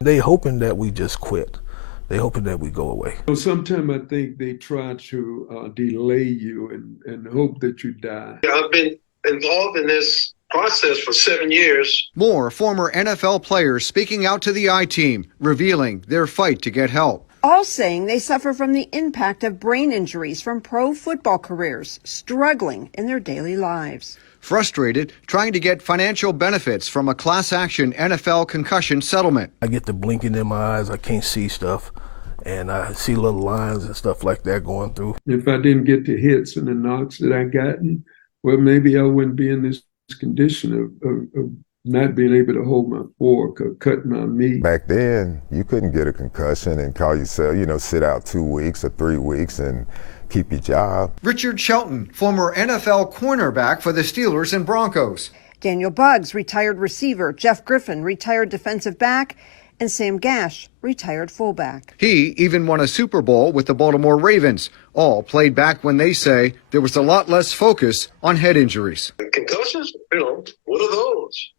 They hoping that we just quit. They hoping that we go away. Sometimes I think they try to delay you and hope that you die. I've been involved in this process for 7 years. More former NFL players speaking out to the I-Team, revealing their fight to get help. All saying they suffer from the impact of brain injuries from pro football careers, struggling in their daily lives. Frustrated, trying to get financial benefits from a class action NFL concussion settlement. I get the blinking in my eyes. I can't see stuff. And I see little lines and stuff like that going through. If I didn't get the hits and the knocks that I gotten, well, maybe I wouldn't be in this condition of not being able to hold my fork or cut my meat. Back then, you couldn't get a concussion and call yourself, sit out 2 weeks or 3 weeks and keep your job. Richard Shelton, former NFL cornerback for the Steelers and Broncos. Daniel Buggs, retired receiver. Jeff Griffin, retired defensive back. And Sam Gash, retired fullback. He even won a Super Bowl with the Baltimore Ravens, all played back when they say there was a lot less focus on head injuries. Concussions, what are those?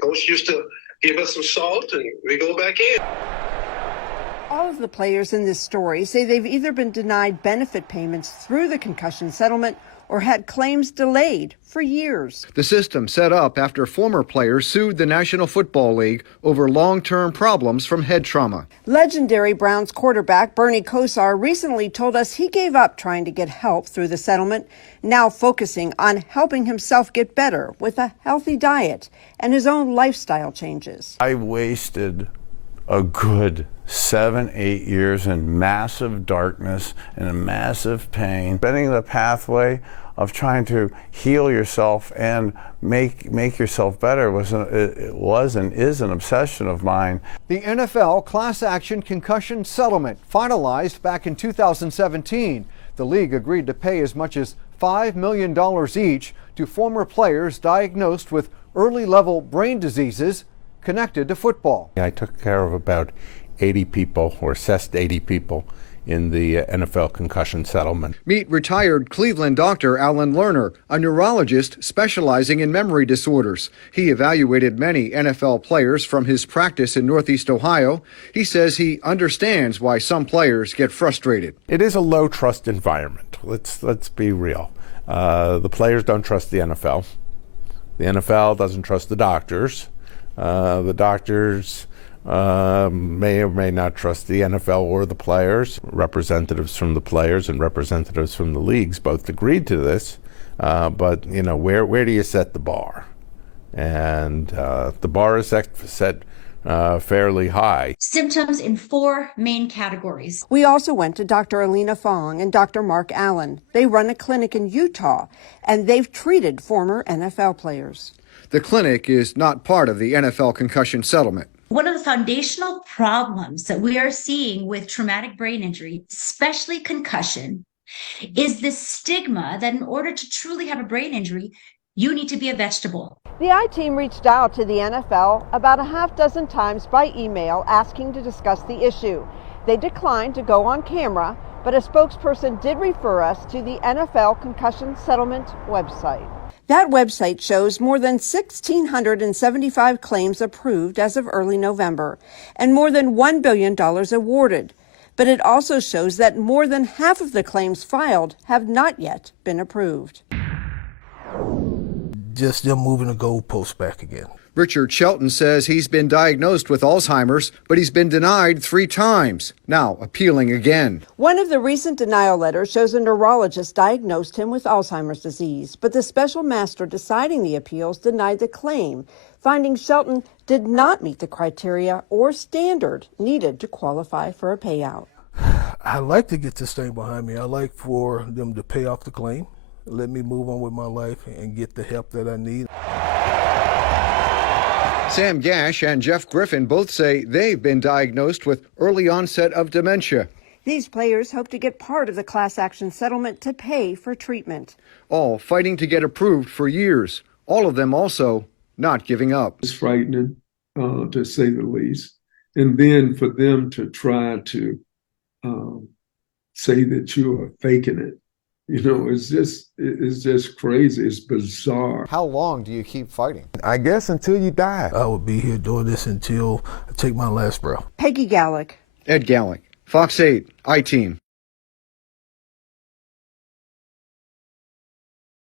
Coach used to give us some salt and we go back in. All of the players in this story say they've either been denied benefit payments through the concussion settlement or had claims delayed for years. The system set up after former players sued the National Football League over long-term problems from head trauma. Legendary Browns quarterback Bernie Kosar recently told us he gave up trying to get help through the settlement, now focusing on helping himself get better with a healthy diet and his own lifestyle changes. I wasted a good 7-8 years in massive darkness and in massive pain, bending the pathway of trying to heal yourself and make yourself better was and is an obsession of mine. The NFL class action concussion settlement finalized back in 2017. The league agreed to pay as much as $5 million each to former players diagnosed with early level brain diseases connected to football. I took care of about 80 people, or assessed 80 people, in the NFL concussion settlement. Meet retired Cleveland doctor Alan Lerner, a neurologist specializing in memory disorders. He evaluated many NFL players from his practice in Northeast Ohio. He says he understands why some players get frustrated. It is a low trust environment. Let's be real. The players don't trust the NFL. The NFL doesn't trust the doctors. The doctors may or may not trust the NFL or the players. Representatives from the players and representatives from the leagues both agreed to this, but where do you set the bar? And the bar is set fairly high. Symptoms in 4 main categories. We also went to Dr. Alina Fong and Dr. Mark Allen. They run a clinic in Utah, and they've treated former NFL players. The clinic is not part of the NFL concussion settlement. One of the foundational problems that we are seeing with traumatic brain injury, especially concussion, is the stigma that in order to truly have a brain injury, you need to be a vegetable. The I-Team reached out to the NFL about a half dozen times by email asking to discuss the issue. They declined to go on camera, but a spokesperson did refer us to the NFL concussion settlement website. That website shows more than 1,675 claims approved as of early November and more than $1 billion awarded. But it also shows that more than half of the claims filed have not yet been approved. Just them moving the goalposts back again. Richard Shelton says he's been diagnosed with Alzheimer's, but he's been denied 3 times, now appealing again. One of the recent denial letters shows a neurologist diagnosed him with Alzheimer's disease, but the special master deciding the appeals denied the claim, finding Shelton did not meet the criteria or standard needed to qualify for a payout. I like to get this thing behind me. I like for them to pay off the claim, let me move on with my life and get the help that I need. Sam Gash and Jeff Griffin both say they've been diagnosed with early onset of dementia. These players hope to get part of the class action settlement to pay for treatment. All fighting to get approved for years. All of them also not giving up. It's frightening, to say the least. And then for them to try to say that you are faking it It's just crazy. It's bizarre. How long do you keep fighting? I guess until you die. I would be here doing this until I take my last breath. Peggy Gallick. Ed Gallick, Fox 8, I-Team.